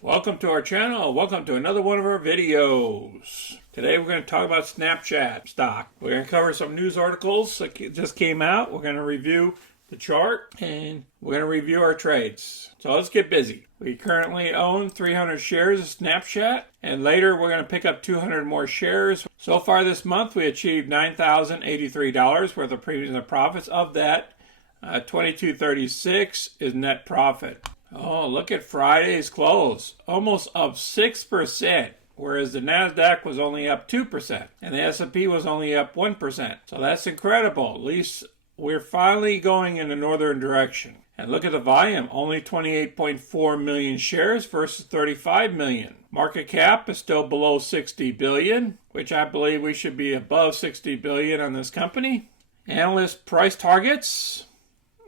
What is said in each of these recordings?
Welcome to our channel. Welcome to another one of our videos. Today we're going to talk about Snapchat stock. We're going to cover some news articles that just came out. We're going to review the chart and we're going to review our trades. So let's get busy. We currently own 300 shares of Snapchat, and later we're going to pick up 200 more shares. So far this month we achieved $9,083 worth of premiums and profits. Of that, $22.36 is net profit. Oh, look at Friday's close. Almost up 6%, whereas the NASDAQ was only up 2%, and the S&P was only up 1%. So that's incredible. At least we're finally going in the northern direction. And look at the volume, only 28.4 million shares versus 35 million. Market cap is still below 60 billion, which I believe we should be above 60 billion on this company. Analyst price targets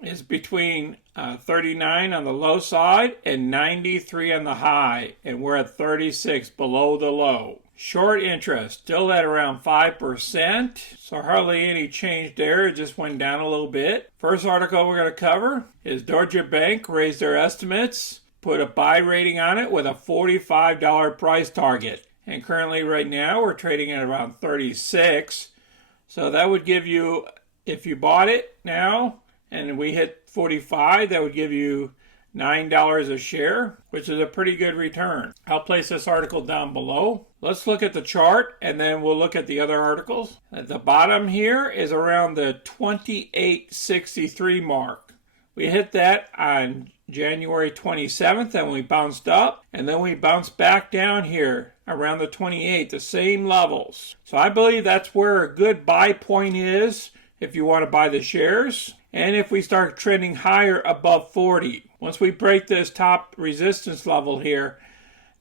is between 39 on the low side and 93 on the high, and we're at 36 below the low. Short interest still at around 5%, so hardly any change there. It just went down a little bit. First article we're going to cover is Deutsche Bank raised their estimates, put a buy rating on it with a $45 price target, and currently right now we're trading at around 36. So that would give you, if you bought it now and we hit 45, that would give you $9 a share, which is a pretty good return. I'll place this article down below. Let's look at the chart and then we'll look at the other articles. At the bottom here is around the 28.63 mark. We hit that on January 27th and we bounced up, and then we bounced back down here around the 28, the same levels. So I believe that's where a good buy point is if you want to buy the shares. And if we start trending higher above 40, once we break this top resistance level here,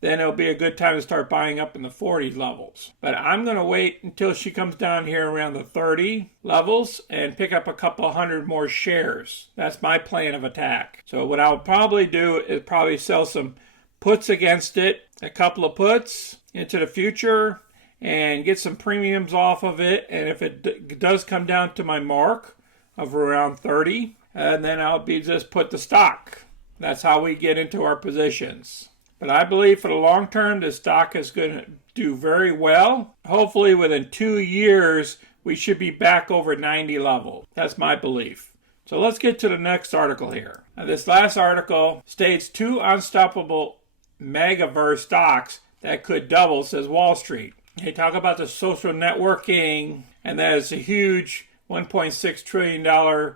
then it'll be a good time to start buying up in the 40 levels. But I'm going to wait until she comes down here around the 30 levels and pick up a couple hundred more shares. That's my plan of attack. So what I'll probably do is probably sell some puts against it, a couple of puts into the future, and get some premiums off of it. And if it does come down to my mark of around 30, and then I'll be just put the stock. That's how we get into our positions. But I believe for the long term, the stock is going to do very well. Hopefully within 2 years, we should be back over 90 level. That's my belief. So let's get to the next article here. Now, this last article states 2 unstoppable megaverse stocks that could double, says Wall Street. They talk about the social networking, and that is a huge $1.6 trillion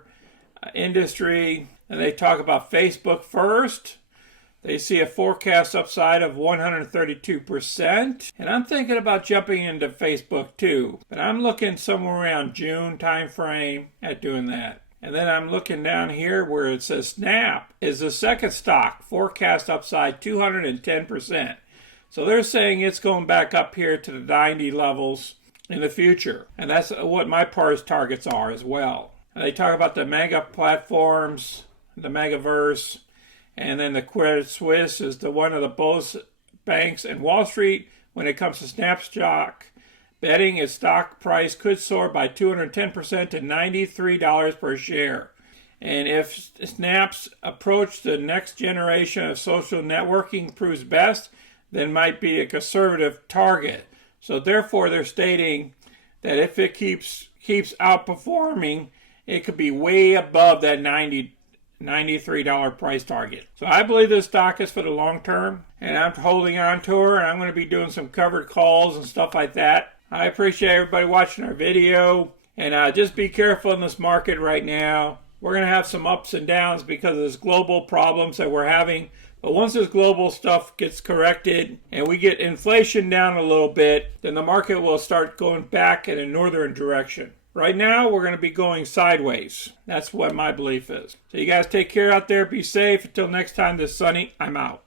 industry. And they talk about Facebook first. They see a forecast upside of 132%. And I'm thinking about jumping into Facebook too. But I'm looking somewhere around June time frame at doing that. And then I'm looking down here where it says Snap is the second stock, forecast upside 210%. So they're saying it's going back up here to the 90 levels in the future. And that's what my price targets are as well. And they talk about the mega platforms, the megaverse, and then the Credit Suisse is the one of the both banks in Wall Street. When it comes to Snap stock, betting its stock price could soar by 210% to $93 per share. And if Snap's approach to the next generation of social networking proves best, then might be a conservative target. So therefore, they're stating that if it keeps outperforming, it could be way above that $93 price target. So I believe this stock is for the long term, and I'm holding on to her, and I'm going to be doing some covered calls and stuff like that. I appreciate everybody watching our video, and just be careful in this market right now. We're going to have some ups and downs because of this global problems that we're having. But once this global stuff gets corrected and we get inflation down a little bit, then the market will start going back in a northern direction. Right now, we're going to be going sideways. That's what my belief is. So you guys take care out there. Be safe. Until next time, this is Sunny. I'm out.